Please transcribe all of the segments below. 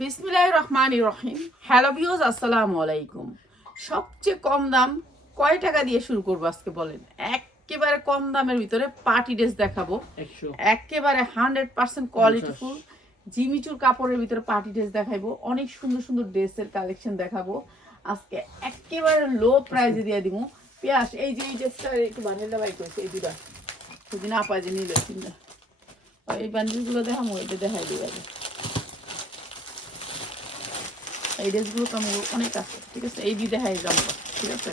বিসমিল্লাহ রহমান রহিম। Hello views আসসালামু আলাইকুম। সবচেয়ে কম দাম কয় টাকা দিয়ে শুরু করব আজকে বলেন? একেবারে কম দামের ভিতরে পার্টি ড্রেস দেখাবো। একেবারে হান্ড্রেড পার্সেন্ট কোয়ালিটিফুল জিমিচুর কাপড়ের ভিতরে পার্টি ড্রেস দেখাবো অনেক সুন্দর সুন্দর ড্রেসের কালেকশন দেখাবো। আজকে একেবারে লো প্রাইজে দিয়ে দিব পেঁয়াজ এই যে এই ড্রেসটা একটু বান্ডেলটা বাই করেছে এই দুটা। সেদিন আপা যে নিল এই বান্ডেলগুলো দেখাবো এটা দেখাই দিই আগে। এই ড্রেসগুলো তো আমার অনেক আছে ঠিক আছে? এই দিয়ে দেখাই যাব ঠিক আছে?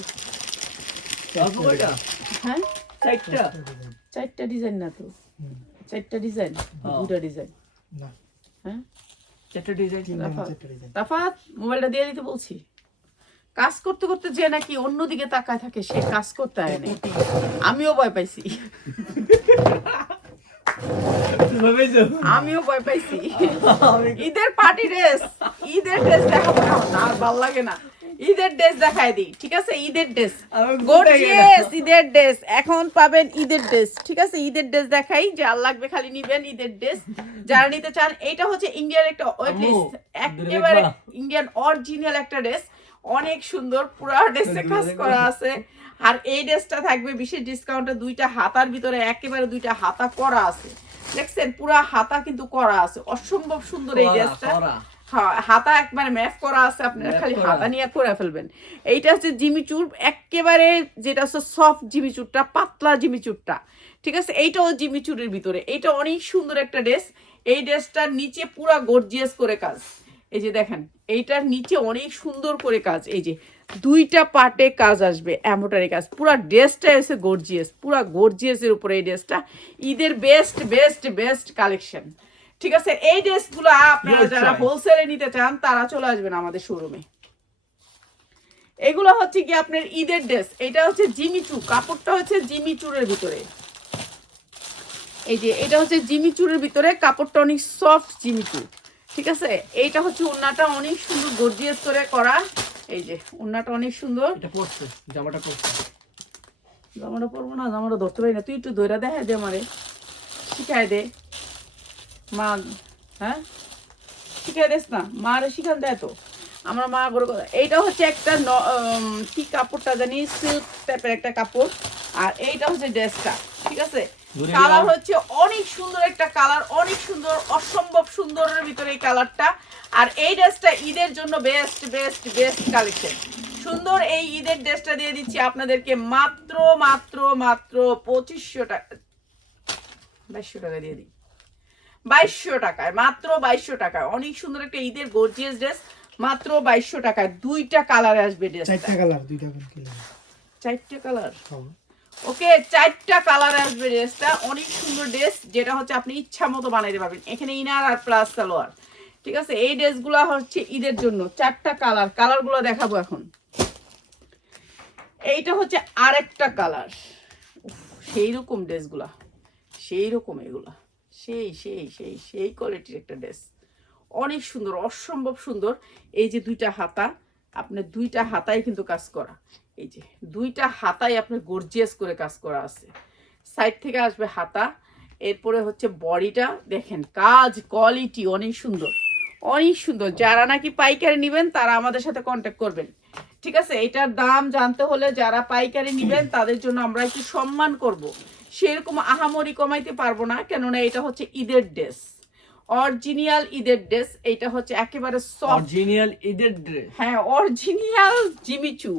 হ্যাঁ? চারটা? চারটা ডিজাইন না তো? চারটা ডিজাইন। দুটা ডিজাইন। না। হ্যাঁ? চারটা ডিজাইন? রাফাত চারটা ডিজাইন। রাফাত মোবাইলটা দিয়ে দিতে বলছি। কাজ করতে করতে যে নাকি অন্যদিকে তাকায় থাকে সে কাজ করতে হয় না আমিও ভয় পাইছি। আমিও ভয় পাইছি। ঈদের পার্টি ড্রেস ঈদের ড্রেস দেখাবো না আর ভালো লাগে না। ঈদের ড্রেস দেখাই দিই ঠিক আছে? ঈদের ড্রেস গর্জিয়াস ঈদের ড্রেস এখন পাবেন ঈদের ড্রেস ঠিক আছে? ঈদের ড্রেস দেখাই যার লাগবে খালি নিবেন ঈদের ড্রেস যারা নিতে চান এইটা হচ্ছে ইন্ডিয়ার একটা একেবারে? ইন্ডিয়ান অরিজিনাল একটা ড্রেস অনেক সুন্দর পুরো ড্রেসে কাজ করা আছে। আর এই ড্রেসটা থাকবে বিশেষ ডিসকাউন্টে দুইটা হাতার ভিতরে একেবারে দুইটা হাতা করা আছে। দেখছেন পুরা হাতা কিন্তু করা আছে। অসম্ভব সুন্দর এই ড্রেসটা। হ্যাঁ, হাতা একবারে ম্যাপ করা আছে আপনারা খালি হাতা নিয়ে করে ফেলবেন। এইটা হচ্ছে জিমিচুর একেবারে যেটা হচ্ছে সফট জিমিচুরটা পাতলা জিমিচুরটা ঠিক আছে? এইটাও জিমিচুরের ভিতরে। এইটা অনেক সুন্দর একটা ড্রেস। এই ড্রেসটার নিচে পুরা গর্জিয়াস করে কাজ। এই যে দেখেন এইটার নিচে অনেক সুন্দর করে কাজ। এই যে দুইটা পার্টে কাজ আসবে এমোটারি কাজ। পুরা ড্রেসটা এসে গর্জিয়াস পুরা গর্জিয়াসের উপরে এই ড্রেসটা। ঈদের বেস্ট বেস্ট বেস্ট কালেকশন ঠিক আছে? এই ড্রেসগুলো আপনারা যারা হোলসেলে নিতে চান তারা চলে আসবেন আমাদের শোরুমে এগুলো হচ্ছে কি আপনার ঈদের ড্রেস এটা হচ্ছে জিমিচু কাপড়টা হচ্ছে জিমিচুরের ভিতরে। এই যে এটা হচ্ছে জিমিচুরের ভিতরে কাপড়টা অনেক সফট জিমিচু ঠিক আছে? এইটা হচ্ছে ওন্নাটা অনেক সুন্দর গর্জিয়াস করে করা। এই যে ওন্নাটা অনেক সুন্দর। এটা পড়ছে জামাটা পড়ছে জামাটা পরবো না জামাটা ধরতে পারি না। তুই একটু ধৈরা দেখা দে আমারে। শিখাই দে। মা হ্যাঁ? শিখাই দিস না মা রে শিখান দেয় তো। আমরা মা করে কথা এইটা হচ্ছে একটা কি কাপড়টা জানি সিল্ক টাইপের একটা কাপড়। আর এইটা হচ্ছে ড্রেসটা ঠিক আছে? কালার হচ্ছে অনেক সুন্দর একটা কালার অনেক সুন্দর অসম্ভব সুন্দরের ভিতরে এই কালারটা আর এই ড্রেসটা ঈদের জন্য বেস্ট বেস্ট বেস্ট কালেকশন সুন্দর এই ঈদের ড্রেসটা দিয়ে দিচ্ছি আপনাদেরকে মাত্র মাত্র মাত্র পঁচিশশো টাকা বাইশশো টাকা দিয়ে দিই। বাইশশো টাকায় মাত্র বাইশশো টাকায়। অনেক সুন্দর একটা ঈদের গর্জিয়াস ড্রেস মাত্র বাইশশো টাকায়। দুইটা কালারে আসবে ড্রেসটা চারটা কালার দুইটা কোন কি লাগে চারটে কালার। ওকে, চারটা কালার আসবে ড্রেসটা। অনেক সুন্দর ড্রেস, যেটা হচ্ছে আপনি ইচ্ছা মতো বানাইতে পারবেন। এখানে ইনার আর প্লাস সালোয়ার। ঠিক আছে? এই ড্রেসগুলো হচ্ছে ঈদের জন্য। চারটা কালার কালারগুলো দেখাবো এখন। এইটা হচ্ছে আরেকটা কালার সেই রকম ড্রেসগুলা। সেই রকম এগুলা। সেই সেই সেই সেই কোয়ালিটির একটা ড্রেস। অনেক সুন্দর, অসম্ভব সুন্দর। এই যে দুইটা হাতা, আপনার দুইটা হাতায় কিন্তু কাজ করা। এই যে, দুইটা হাতায় আপনার গর্জিয়াস করে কাজ করা আছে। সাইড থেকে আসবে হাতা, এরপরে হচ্ছে বডিটা, দেখেন, কাজ কোয়ালিটি অনেক সুন্দর অনেক সুন্দর। যারা নাকি পাইকারি নেবেন, তারা আমাদের সাথে কন্ট্যাক্ট করবেন। ঠিক আছে? এটার দাম জানতে হলে যারা পাইকারি নেবেন, তাদের জন্য আমরা একটু সম্মান করব। সেরকম আহামরি কমাইতে পারব না, কেননা এটা হচ্ছে ঈদের ড্রেস অরিজিনাল ঈদের ড্রেস এইটা হচ্ছে একেবারে অরিজিনাল ঈদের ড্রেস। হ্যাঁ অরিজিনাল জিমিচু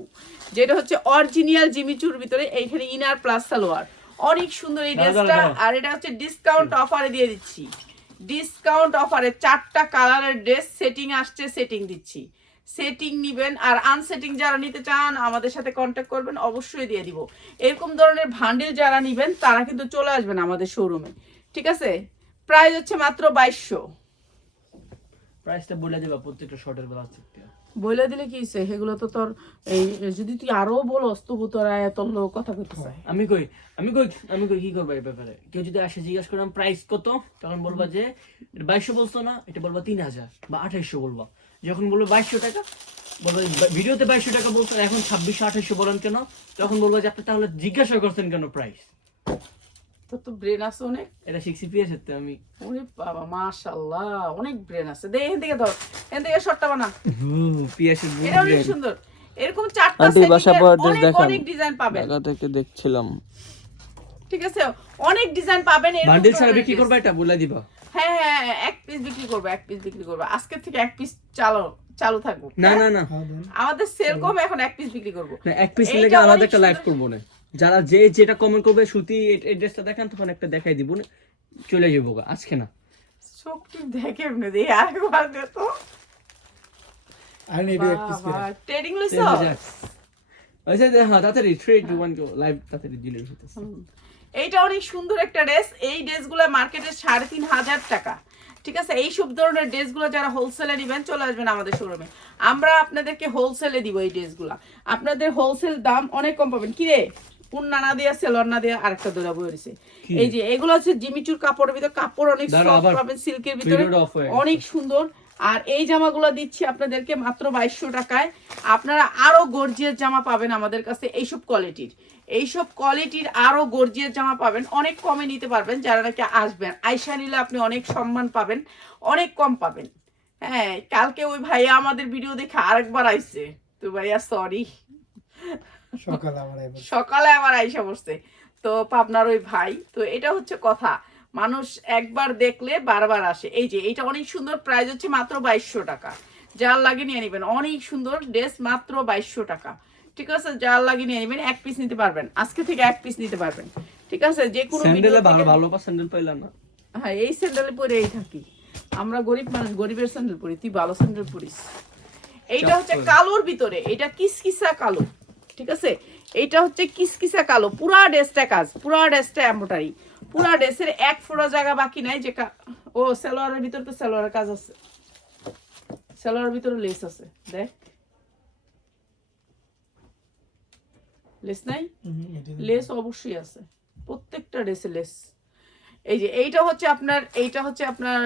যেটা হচ্ছে অরিজিনাল জিমিচুর ভিতরে এইখানে ইনার প্লাস সালোয়ার। অনেক সুন্দর এই ড্রেসটা। আর এটা হচ্ছে ডিসকাউন্ট অফারে দিয়ে দিচ্ছি। ডিসকাউন্ট অফারে চারটা কালারের ড্রেস সেটিং আসছে সেটিং দিচ্ছি। সেটিং নিবেন আর আনসেটিং যারা নিতে চান আমাদের সাথে কন্ট্যাক্ট করবেন অবশ্যই দিয়ে দিব। এরকম ধরনের ভান্ডেল যারা নিবেন তারা কিন্তু চলে আসবেন আমাদের শোরুমে ঠিক আছে? প্রাইস হচ্ছে মাত্র বাইশশো। প্রাইসটা বলে দেবা প্রত্যেকটা শর্টের বেলা বলে দিলে কি হইছে? সেগুলো তো তোর এই যদি তুই আরও বলস তবু তোরা এত লোক কথা কইতে চায় আমি কই আমি কই আমি কই কি করব এই ব্যাপারে? কেউ যদি আসে জিজ্ঞাসা করলাম প্রাইস কত? তখন বলবা যে বাইশশো বলছো না এটা বলবা তিন হাজার বা আঠাইশশো বলবা। যখন বলব বাইশশো টাকা বলব "বা- ভিডিওতে বাইশশো টাকা বলছেন এখন ছাব্বিশশো আঠাইশশো বলেন কেন? তখন বলব যে আপনি তাহলে জিজ্ঞাসা করছেন কেন প্রাইস তোর তো ব্রেন আছে অনেক। এটা শিখছি পিয়াসের তো আমি। ওরে বাবা মাশাল্লাহ অনেক ব্রেন আছে। দে এখান থেকে ধর। এখান থেকে শর্টটা বানা। পিয়াসের এটা অনেক সুন্দর। এরকম চারটা অনেক অনেক ডিজাইন পাবেন। ঢাকা থেকে দেখছিলাম। ঠিক আছে? অনেক ডিজাইন পাবেন এরকম বান্ডিল ছাড়া বিক্রি। করবা এটা বলে দিবা। হ্যাঁ হ্যাঁ হ্যাঁ, এক পিস বিক্রি করব এক পিস বিক্রি করব। আজকে থেকে এক পিস চালু চালু থাকব। না না না। আমাদের সেল কম এখন এক পিস বিক্রি করব। না এক পিস লেগে আলাদা একটা লাইভ। করব না। যারা যে যেটা কমেন্ট করবে সুতি এই ড্রেসটা দেখান তখন একটা দেখাই দিব। চলে যাব আজকে না। চোখটি দেখে এমনি দিয়ে আরেকবার দে তো। আর নেবে এক পিস ট্রেডিং লইছ আচ্ছা দে, হ্যাঁ তাড়াতাড়ি থ্রি ওয়ান গো লাইভ তাড়াতাড়ি দিলে হইতেছে। এইটা অনেক সুন্দর একটা ড্রেস এই ড্রেসগুলো মার্কেটে সাড়ে তিন হাজার টাকা। ঠিক আছে? এই সব ধরনের ড্রেসগুলো যারা হোলসেলে নেবেন চলে আসবেন আমাদের শোরুমে আমরা আপনাদেরকে হোলসেলে দিব এই ড্রেসগুলো আপনাদের হোলসেল দাম অনেক কম পাবেন। কি রে? উন্না না দিয়া সেলর না দিয়া আরেকটা দৌড়া বই রয়েছে। এই যে এগুলো হচ্ছে জিমিচুর কাপড়ের ভিতরে কাপড় অনেক সফট পাবেন সিল্কের ভিতরে। অনেক সুন্দর। আর এই জামাগুলো দিচ্ছি আপনাদেরকে মাত্র বাইশশো টাকায়। আপনারা আরও গর্জিয়াস জামা পাবেন আমাদের কাছে এইসব কোয়ালিটির এইসব কোয়ালিটির আরও গর্জিয়াস জামা পাবেন। অনেক কমে নিতে পারবেন যারা নাকি আসবেন। আইসা নিলে আপনি অনেক সম্মান পাবেন অনেক কম পাবেন। হ্যাঁ কালকে ওই ভাইয়া আমাদের ভিডিও দেখে আরেকবার আইছে। তো ভাইয়া সরি সকাল আমার আইসা বসছে তো পাবনার ওই ভাই তো এটা হচ্ছে কথা। মানুষ একবার দেখলে বারবার আসে। এই যে এটা অনেক সুন্দর প্রাইস হচ্ছে মাত্র বাইশশো টাকা। যার লাগে নিয়ে নেবেন। অনেক সুন্দর ড্রেস মাত্র বাইশশো টাকা। ঠিক আছে? যার লাগে নিয়ে নেবেন এক পিস নিতে পারবেন। আজকে থেকে এক পিস নিতে পারবেন। ঠিক আছে? যে কোনো স্যান্ডেলে ভালো ভালো পা স্যান্ডেল পাইলা না? হ্যাঁ এই স্যান্ডেলে পরেই থাকি। আমরা গরিব মানুষ গরিবের স্যান্ডেল পরি। তুই ভালো স্যান্ডেল পরিস। এইটা হচ্ছে কালোর ভিতরে। এটা কিসকিসা কালো। ঠিক আছে? এইটা হচ্ছে কিসকিসা কালো পুরা ড্রেসটা কাজ পুরা ড্রেসটা এম্বোটারি পুরা ড্রেসের এক ফোড়া জায়গা বাকি নাই যে ও সালোয়ারের ভিতরে তো সালোয়ারের কাজ আছে। সালোয়ারের ভিতরে লেস আছে দেখ। লেস নাই? লেস অবশ্যই আছে প্রত্যেকটা ড্রেসে লেস। এই যে এইটা হচ্ছে আপনার এইটা হচ্ছে আপনার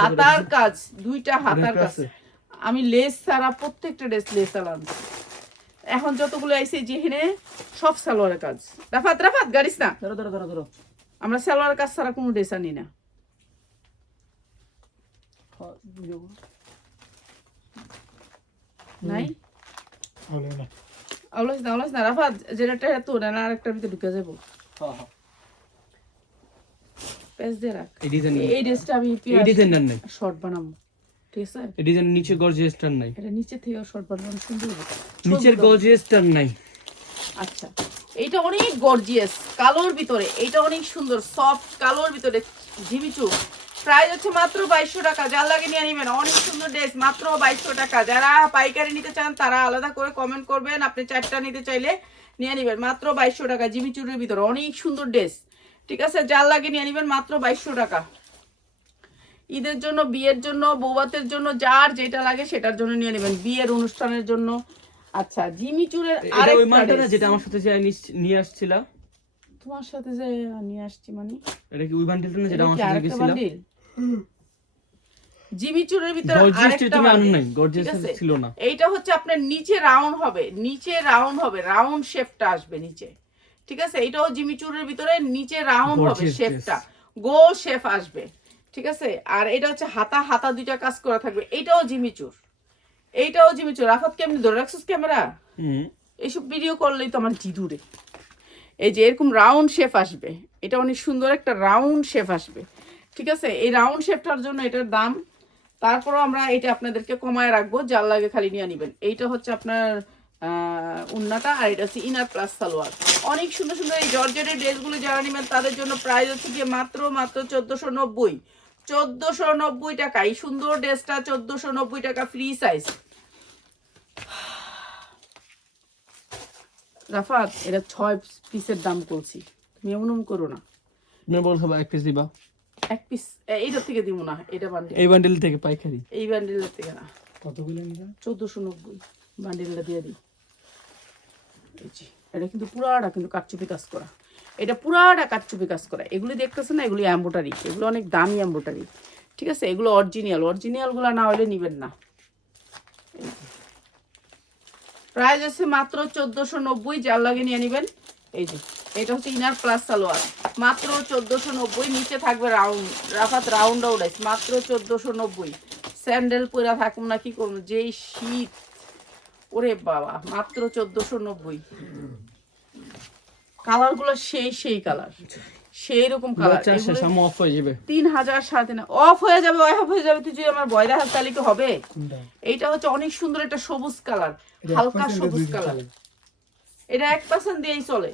হাতার কাজ দুইটা হাতার কাজ? আমি লেস ছাড়া প্রত্যেকটা ড্রেস লেস আলাম এখন যতগুলো আইছে যেখানে সব সালোয়ারের কাজ। রাফাত রাফাত গাড়িস না? ধরো ধরো ধরো ধরো। আমরা সালোয়ারের কাজ ছাড়া কোনো ড্রেস আনি না। নাই? হলো না। আউলাস না রাফাত যেটা এত না আরেকটার ভিতরে ঢুকে যাব। হ্যাঁ হ্যাঁ পেজ দিয়ে রাখ। এই ডিজাইন এই ড্রেসটা আমি শর্ট বানাবো। ঠিক আছে? এই ডিজাইন নিচে গর্জিয়াসটার নাই। এটা নিচে থেকে শর্ট বানানো সুন্দর নিচের গর্জিয়াসটার নাই। আচ্ছা। এইটা অনেক গর্জিয়াস কালোর ভিতরে। এইটা অনেক সুন্দর সফট কালোর ভিতরে। ঝিমিচু। প্রাইস হচ্ছে মাত্র বাইশশো টাকা। যার লাগে নিয়ে নেবেন। অনেক সুন্দর ড্রেস মাত্র বাইশশো টাকা। যারা পাইকারি নিতে চান তারা আলাদা করে কমেন্ট করবেন। আপনি চারটা নিতে চাইলে নিয়ে নেবেন। মাত্র বাইশশো টাকা। জিমিচুরের ভিতরে অনেক সুন্দর ড্রেস ঠিক আছে? যার লাগে নিয়ে নেবেন মাত্র বাইশশো টাকা। ঈদের জন্য বিয়ের জন্য বৌবাতের জন্য যার যেটা লাগে সেটার জন্য নিয়ে নেবেন। বিয়ের অনুষ্ঠানের জন্য। আচ্ছা জিমিচুরের এটা ওই মালটা না যেটা আমার সাথে যে নিয়ে আসছিলা? তোমার সাথে যে নিয়ে আসছি মানে? এটা কি ওই বান্ডিলটা না যেটা আমার সাথে গেছিলা? বান্ডিল? জিমি চুরের ভিতরে আরেকটা বান্ডিল। নাই গর্জিয়াস? ছিল না। এইটা হচ্ছে আপনার নিচে রাউন্ড হবে নিচে রাউন্ড হবে রাউন্ড শেপটা আসবে নিচে। ঠিক আছে? এইটাও জিমি চুরের ভিতরে নিচে রাউন্ড হবে শেপটা গোল শেপ আসবে। ঠিক আছে? আর এটা হচ্ছে হাতা হাতা দুইটা কাজ করা থাকবে। এটাও জিমিচুর এইটাও জিমিচুর রাফাত কেমনি ধরে রাখছিস ক্যামেরা? এইসব ভিডিও করলেই তো আমার জিদুরে এই যে এরকম রাউন্ড শেপ আসবে। এটা অনেক সুন্দর একটা রাউন্ড শেপ আসবে। ঠিক আছে? এই রাউন্ড শেপটার জন্য এটার দাম। তারপরও আমরা এটা আপনাদেরকে কমায় রাখব। যার লাগে খালি নিয়ে নেবেন। এইটা হচ্ছে আপনার আহ, উন্নাটা আর এটা হচ্ছে ইনার প্লাস সালোয়ার। অনেক সুন্দর সুন্দর এই জর্জেটের ড্রেসগুলো যারা নেবেন তাদের জন্য প্রাইস হচ্ছে গিয়ে মাত্র মাত্র চোদ্দোশো নব্বই। চোদ্দোশো নব্বই টাকা। এই সুন্দর ড্রেসটা চোদ্দোশো নব্বই টাকা ফ্রি সাইজ রাফাত এটা ছয় পিসের দাম বলছি। তুমি এমন করো না। তুমি বলছো এক পিস দিবা? এক পিস এইটার থেকে দিব না এটা বান্ডিল এই বান্ডিল থেকে পাইকারি? এই বান্ডিলের থেকে না। কতগুলো নিলাম চোদ্দোশো নব্বই বান্ডিলটা দিয়ে দিই। এটা কিন্তু পুরাটা কিন্তু কাটচুপি কাজ করা। এটা পুরাটা কাটচুপি কাজ করা। এগুলি দেখতেছে না, এগুলি অ্যাম্বোটারি এগুলো অনেক দামি অ্যাম্বোটারি ঠিক আছে? এগুলো অরিজিনাল অরিজিনালগুলো না হলে নিবেন না। প্রাইস আছে মাত্র চোদ্দোশো নব্বই, যার লাগে নিয়ে নেবেন। এই যে, এটা হচ্ছে ইনার প্লাস সালোয়ার। মাত্র চোদ্দোশো নব্বই, নিচে থাকবে রাউন্ড রাফাত রাউন্ড আউডাইস মাত্র চোদ্দোশো নব্বই। স্যান্ডেল পরে থাকুন না, কি করুন যেই শীত। ওরে বাবা, মাত্র চোদ্দোশো নব্বই। কালারগুলো সেই সেই কালার সেই রকম কালার আমার অফ হয়ে যাবে। তিন হাজার সাড়ে তিন অফ হয়ে যাবে অফ হয়ে যাবে। তুই যদি আমার ভয় দেখাস তাহলে কি হবে? এইটা হচ্ছে অনেক সুন্দর একটা সবুজ কালার এটা হালকা সবুজ কালার এটা এক পার্সেন্ট দিয়েই চলে।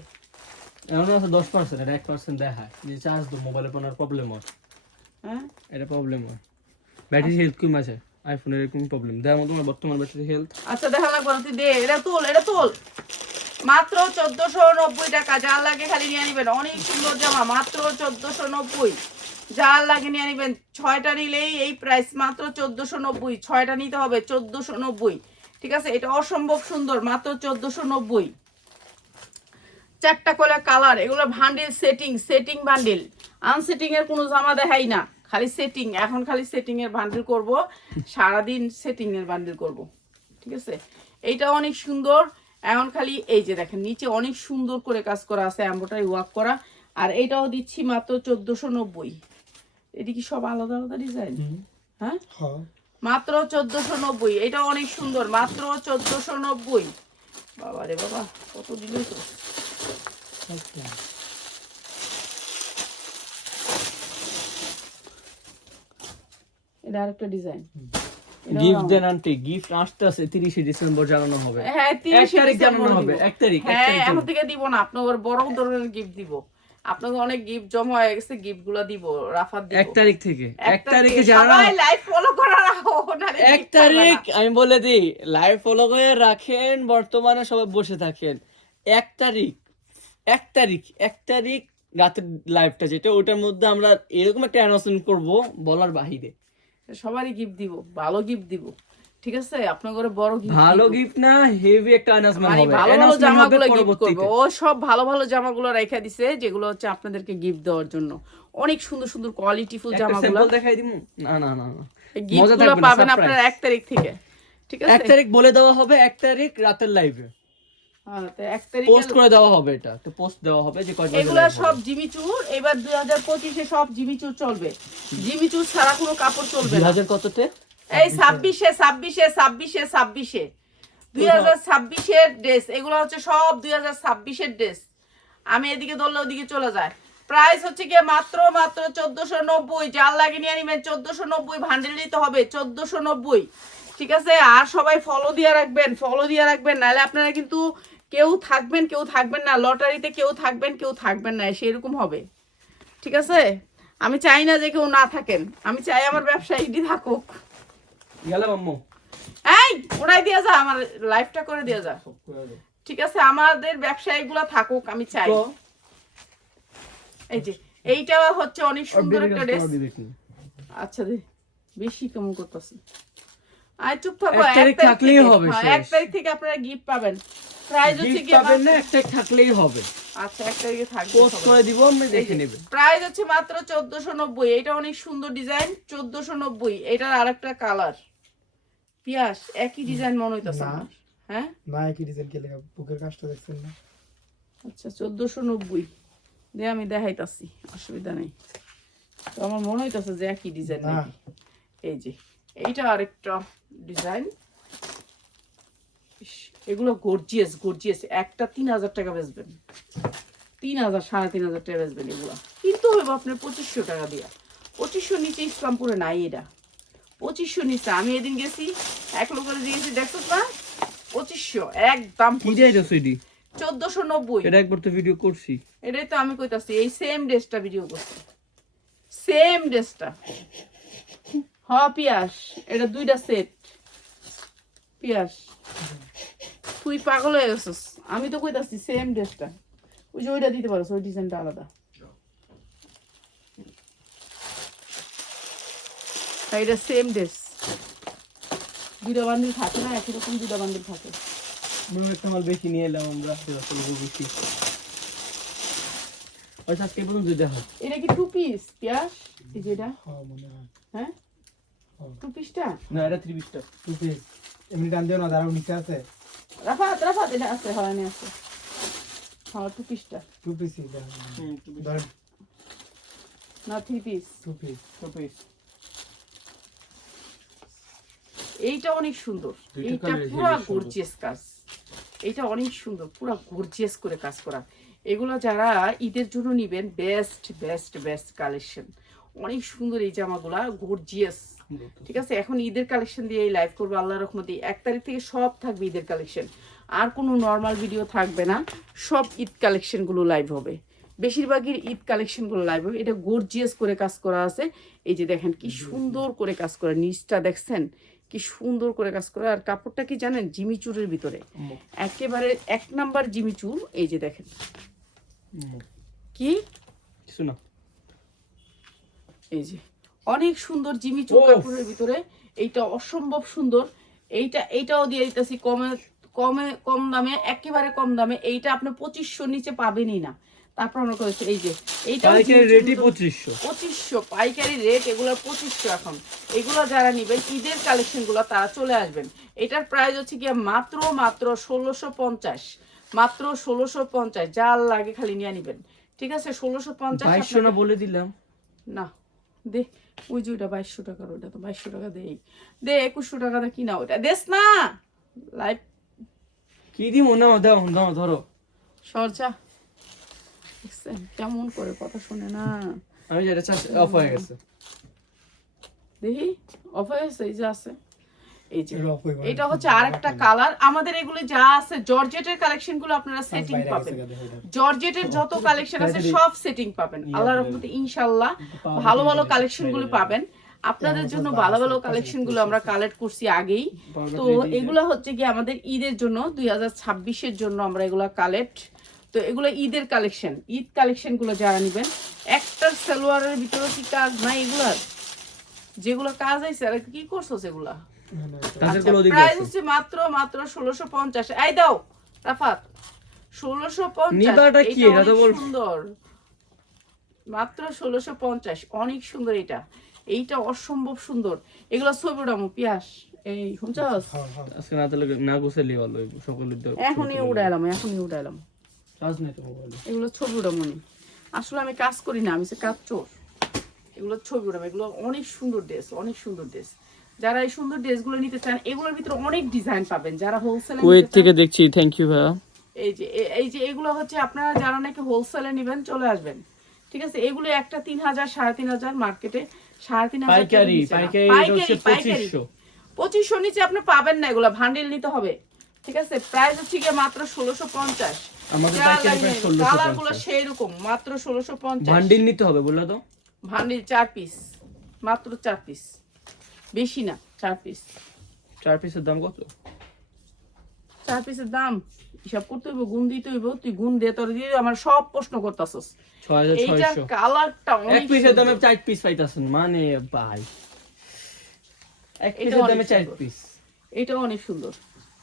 এখন আছে দশ পার্সেন্ট এটা এক পার্সেন্ট দেখায়। যে চার্জ তো মোবাইলে কোনো প্রবলেম হয়। হ্যাঁ? এটা প্রবলেম হয়। ব্যাটারি হেলথ কম আছে। আইফোনের এরকম প্রবলেম দেখো তোমার বর্তমান ব্যাটারি হেলথ আচ্ছা দেখা লাগবে তুই দে। এটা তোল এটা তোল। মাত্র চোদ্দশো নব্বই টাকা, যার লাগে খালি নিয়ে নিবেন। অনেক সুন্দর জামা, মাত্র চোদ্দশো নব্বই। যার লাগে নিয়ে নিবেন। ছয়টা নিলেই এই প্রাইস মাত্র চোদ্দশো নব্বই। ছয়টা নিতে হবে চোদ্দশো নব্বই। ঠিক আছে? এটা অসম্ভব সুন্দর, মাত্র চোদ্দশো নব্বই। চারটা করে কালার, এগুলো bundle setting setting bundle unsetting এর কোনো জামা দেখাই না, খালি সেটিং এখন খালি সেটিং এর বান্ডিল করব, সারাদিন সেটিং এর বান্ডিল করব। ঠিক আছে? এইটা অনেক সুন্দর। এখন খালি এই যে দেখেন নিচে অনেক সুন্দর করে কাজ করা আছে এম্বোটারি ওয়ার্ক করা। আর এটাও দিচ্ছি মাত্র চোদ্দশো নব্বই। এটি কি সব আলাদা আলাদা ডিজাইন হ্যাঁ? হ্যাঁ। মাত্র চোদ্দশো নব্বই। এটা অনেক সুন্দর মাত্র চোদ্দশো নব্বই। বাবা রে বাবা কত দিল তো। আচ্ছা। এটা আরেকটা ডিজাইন গিফট দেন আন্টি গিফট আসতে আছে তিরিশে ডিসেম্বর জানানো হবে। হ্যাঁ এক তিরিশে তারিখ জানানো হবে তারিখ হ্যাঁ এখন থেকে দিব না আপনাদের বড় ধরনের গিফট দিব। আপনাদের অনেক গিফট জমা হয়ে গেছে গিফটগুলা দিব রাফাত দিব। তারিখ থেকে তারিখে সবাই লাইভ ফলো করা রাখো। তারিখ আমি বলে দিই লাইভ ফলো করে রাখেন বর্তমানে সবাই বসে থাকেন। এক তারিখ এক তারিখ এক তারিখ রাতের লাইভটা যেটা ওটার মধ্যে আমরা এরকম একটা অ্যানাউন্সমেন্ট করব বলার বাহিরে। সবারই গিফট দিব ভালো গিফট দিব। ঠিক আছে? আপনার ঘরে বড় গিফট ভালো গিফট না হেভি একটা অ্যানাউন্সমেন্ট মানে হবে। ভালো ভালো জামাগুলো গিফট করবে। ও সব ভালো ভালো জামাগুলো রেখে দিছে যেগুলো হচ্ছে আপনাদেরকে গিফট দেওয়ার জন্য। অনেক সুন্দর সুন্দর কোয়ালিটিফুল জামাগুলো। দেখাই দিমু? না না না গিফট পাবেন। আপনারা এক তারিখ থেকে। ঠিক এক আছে? তারিখ বলে দেওয়া হবে এক তারিখ রাতের লাইভে পোস্ট করে দেওয়া হবে এটা তো পোস্ট দেওয়া হবে যে এগুলো সব জিমিচুর এবার সব জিমিচুর চলবে। জিমিচুর ছাড়া কোনো কাপড় চলবে না। কততে? এই ড্রেস এগুলো হচ্ছে সব ড্রেস আমি এদিকে ধরলে ওদিকে চলে যায়। প্রাইস হচ্ছে কি মাত্র মাত্র চোদ্দশো নব্বই। যার লাগে নিয়ে নিবেন চোদ্দশো নব্বই ভান্ডেল নিতে হবে চোদ্দশো নব্বই। ঠিক আছে? আর সবাই ফলো দিয়ে রাখবেন ফলো দিয়ে রাখবেন। নাহলে আপনারা কিন্তু কেউ থাকবেন কেউ থাকবেন না লটারিতে কেউ থাকবেন কেউ থাকবেন না সেরকম হবে। ঠিক আছে? আমি চাই না যে কেউ না থাকেন। আমি চাই আমার ব্যবসা ইডি থাকুক। গেলাম আম্মু। এই ওরাই দিয়ে যা আমার লাইফটা করে দিয়ে যা। ঠিক আছে? আমাদের ব্যবসায়ীগুলো থাকুক আমি চাই। এই যে এইটা হচ্ছে অনেক সুন্দর একটা ড্রেস আচ্ছা দে বেশি কেমন করতেছে? আর চুপ থাকো হ্যাঁ, এক তারিখ থেকে আপনারা গিফট পাবেন। প্রাইস হচ্ছে কি পাবেন না একটা থাকলেই হবে। আচ্ছা এক তারিখে থাকবে পোস্ট করে দিব আপনি দেখে নেবেন প্রাইস হচ্ছে মাত্র চোদ্দশো নব্বই এটা অনেক সুন্দর ডিজাইন চোদ্দশো নব্বই এটার আরেকটা কালার পিয়াস একই ডিজাইন মনে হইতেছে। আমার হ্যাঁ? না একই ডিজাইন কে লেখা বুকের কাজটা দেখছেন না। আচ্ছা চোদ্দশো নব্বই দে আমি দেখাইতাছি অসুবিধা নেই। তো আমার মনে হইতাছে যে একই ডিজাইন না। এই যে এইটা আরেকটা ডিজাইন এগুলো গর্জিয়াস গর্জিয়াস একটা তিন হাজার টাকা বেচবেন। তিন হাজার সাড়ে তিন হাজার টাকা বেচবেন এগুলো। কিন্তু হবে আপনার পঁচিশশো টাকা দিয়া। পঁচিশশো নিচে ইসলামপুরে নাই এটা। পঁচিশশো নিচে। আমি এদিন গেছি এক লোকের দিয়েছি দেখছ না পঁচিশশো একদম চোদ্দশো নব্বই। এটা একবার তো ভিডিও করছি। এটাই তো আমি কইতাছি এই সেম ড্রেসটা ভিডিও করছি। সেম ড্রেসটা হ পিয়াস। এটা দুইটা সেট পিয়াস। তুই পাগল হয়ে গেছিস। আমি তো কইতাছি সেম ড্রেসটা ওই যে ওইটা দিতে পারো ওই ডিজাইনটা আলাদা। এটা সেম ড্রেস বান্ডিল থাকে না একই রকম বান্ডিল থাকে। বেশি নিয়ে এলাম আমরা বেশি আচ্ছা আজকে এটা কি টু পিস পিয়াস হ্যাঁ। টু? পিসটা না এটা থ্রি পিসটা টু। পিস এমনি টান দিও না দাঁড়াও নিচে আছে। রাফাত রাফাত এটা আছে হয় না আছে। হ্যাঁ টু। পিসটা টু ধরেন না থ্রি পিস টু পিস এইটা অনেক সুন্দর। এইটা পুরো গর্জিয়াস কাজ। এইটা অনেক সুন্দর পুরো গর্জিয়াস করে কাজ করা। এগুলো যারা ঈদের জন্য নিবেন বেস্ট বেস্ট বেস্ট কালেকশন অনেক সুন্দর এই জামাগুলা গর্জিয়াস ঠিক আছে? এখন ঈদের কালেকশন দিয়ে লাইভ করব আল্লাহ রহমতে। এক তারিখ থেকে সব থাকবে ঈদের কালেকশন আর কোনো নর্মাল ভিডিও থাকবে না। সব ঈদ কালেকশনগুলো লাইভ হবে। বেশিরভাগই ঈদ কালেকশনগুলো লাইভ হবে। এটা গর্জিয়াস করে কাজ করা আছে। এই যে দেখেন কি সুন্দর করে কাজ করা। নিচটা দেখছেন? কি সুন্দর করে কাজ করা। আর কাপড়টা কি জানেন? জিমিচুরের ভিতরে। একেবারে এক নাম্বার জিমিচুর এই যে দেখেন। কি? কিছু না। এই যে অনেক সুন্দর ওফ। কাপড়ের ভিতরে। এইটা অসম্ভব সুন্দর। এইটা এইটাও দিয়ে দিতেছি কমে কমে কম দামে একেবারে কম দামে। এইটা আপনি পঁচিশশোর নিচে পাবেনই না। তারপর আমরা করেছি এই যে এইটা রেটই পঁচিশশো। পঁচিশশো পাইকারি রেট এগুলো পঁচিশশো এখন। এগুলো যারা নিবেন ঈদের কালেকশনগুলো তারা চলে আসবেন। এটার প্রাইস হচ্ছে গিয়ে মাত্র মাত্র ষোলোশো পঞ্চাশ। মাত্র ষোলোশো পঞ্চাশ যা লাগে খালি নিয়ে নিবেন। ঠিক আছে ষোলোশো পঞ্চাশ না বলে দিলাম। না দে ওই যে ওইটা বাইশশো টাকার ওইটা তো বাইশশো টাকা দেই। দে একুশশো টাকা দা কিনা ওইটা। দেস না! লাইফ কি দিব না দাও দাও ধরো। সরচা। কেমন করে কথা শোনে না। আমি যেটা চাচ্ছি অফ হয়ে গেছে। দেখি অফ হয়ে গেছে এই যে আছে। এই যে এটা হয়ে হচ্ছে আরেকটা কালার আমাদের এগুলো যা আছে জর্জেটের কালেকশনগুলো আপনারা সেটিং পাবেন। জর্জেটের যত কালেকশন আছে সব সেটিং পাবেন। আল্লাহর রহমতে ইনশাআল্লাহ ভালো ভালো কালেকশনগুলো পাবেন। আপনাদের জন্য ভালো ভালো কালেকশনগুলো আমরা কালেক্ট করছি আগেই। তো এগুলো হচ্ছে কি আমাদের ঈদের জন্য দুই হাজার ছাব্বিশের জন্য আমরা এগুলো কালেক্ট তো এগুলো ঈদের কালেকশন ঈদ কালেকশনগুলো যারা নিবেন একটার সালোয়ারের ভিতরে কি কাজ? নাই এগুলার যেগুলো কাজ আছে আর কি করছ সেগুলা? না, না, এটা- তাদেরগুলো ওদিকে প্রাইস হচ্ছে মাত্র মাত্র ষোলোশো পঞ্চাশ। এই দাও রাফাত। ষোলোশো পঞ্চাশ সুন্দর। মাত্র ষোলোশো পঞ্চাশ অনেক সুন্দর এটা। এইটা অসম্ভব সুন্দর। এগুলো ছবি উড়ামো পিয়াস। এই শুনছস? হ্যাঁ, হ্যাঁ। আজকে না তাহলে না গুছাইলে ভালো সকলের এখনই উড়াইলাম এখনই উড়াইলাম। চার্জ নেই তো মোবাইলে। এগুলো ছবি আসলে আমি কাজ করি না আমি সে কাজ চোর। এগুলো ছবি উড়াম এগুলো অনেক সুন্দর ড্রেস অনেক সুন্দর ড্রেস যারা এই সুন্দর ড্রেসগুলো নিতে চান এগুলোর ভিতরে অনেক ডিজাইন পাবেন। যারা হোলসেল কুয়েত থেকে দেখছি থ্যাংক ইউ ভাইয়া। এই যে এই যে এগুলো হচ্ছে আপনারা যারা নাকি হোলসেলে নেবেন চলে আসবেন। ঠিক আছে? এগুলো একটা তিন হাজার সাড়ে তিন হাজার মার্কেটে সাড়ে তিন হাজার পাইকারি পাইকারি পঁচিশশো। নিচে আপনি পাবেন না এগুলো ভান্ডিল নিতে হবে। ঠিক আছে? প্রাইস হচ্ছে গিয়ে মাত্র ষোলোশো পঞ্চাশ। কালারগুলো সেই রকম মাত্র ষোলোশো পঞ্চাশ। বান্ডিল নিতে হবে বলল তো? ভান্ডিল চার পিস মাত্র চার পিস বেশি না চার পিস চার পিসের দাম কত? চার পিসের দাম? হিসাব করতে হইব গুণ দিতে হইব। তুই গুণ দিয়ে তোর দিয়ে আমার সব প্রশ্ন করতাছস। এইটা কালারটা অনেক পিসের দামে চার পিস পাইতাছেন মানে ভাই। এক পিসের দামে চার পিস এটাও অনেক সুন্দর।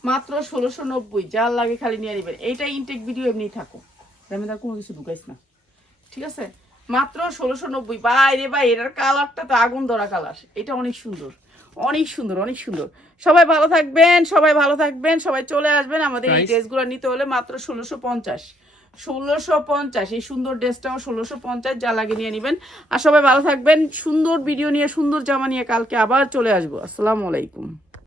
মাত্র ষোলোশো নব্বই যার লাগে খালি নিয়ে নেবেন। এইটা ইনটেক ভিডিও এমনি থাকো আমি তার কোনো কিছু ঢুকাইস না। ঠিক আছে? মাত্র ষোলোশো নব্বই। ভাই রে ভাই এটার কালারটা তো আগুন ধরা কালার। এটা অনেক সুন্দর। অনেক সুন্দর অনেক সুন্দর। সবাই ভালো থাকবেন সবাই ভালো থাকবেন সবাই চলে আসবেন। আমাদের এই ড্রেসগুলো নিতে হলে মাত্র ষোলোশো পঞ্চাশ। ষোলোশো পঞ্চাশ এই সুন্দর ড্রেসটাও ষোলোশো পঞ্চাশ যা লাগে নিয়ে নেবেন। আর সবাই ভালো থাকবেন। সুন্দর ভিডিও নিয়ে সুন্দর জামা নিয়ে কালকে আবার চলে আসব। আসসালামু আলাইকুম।